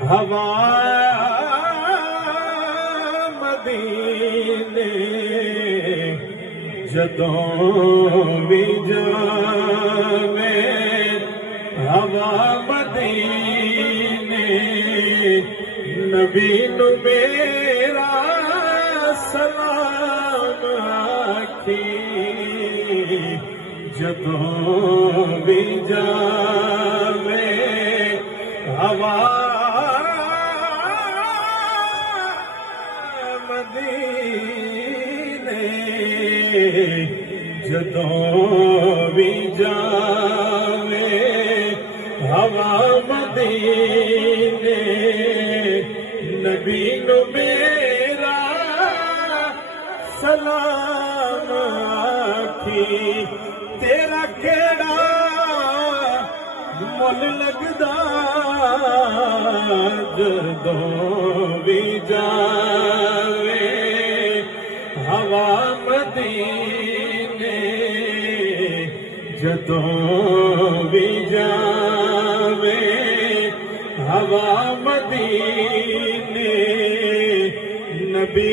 ہوا مدینے جدوں بھی جاوے ہوا مدینے نبی نو میرا سلام آکھی جدوں بھی جاوے ہوا مدینے جدوں بھی جاوے ہوا مدینے نبی نو میرا سلام آکھی تیرا کیڑا مل لگدا جدوں بھی جاوے ہوا مدینے جدوں بھی جاوے ہوا مدینے نبی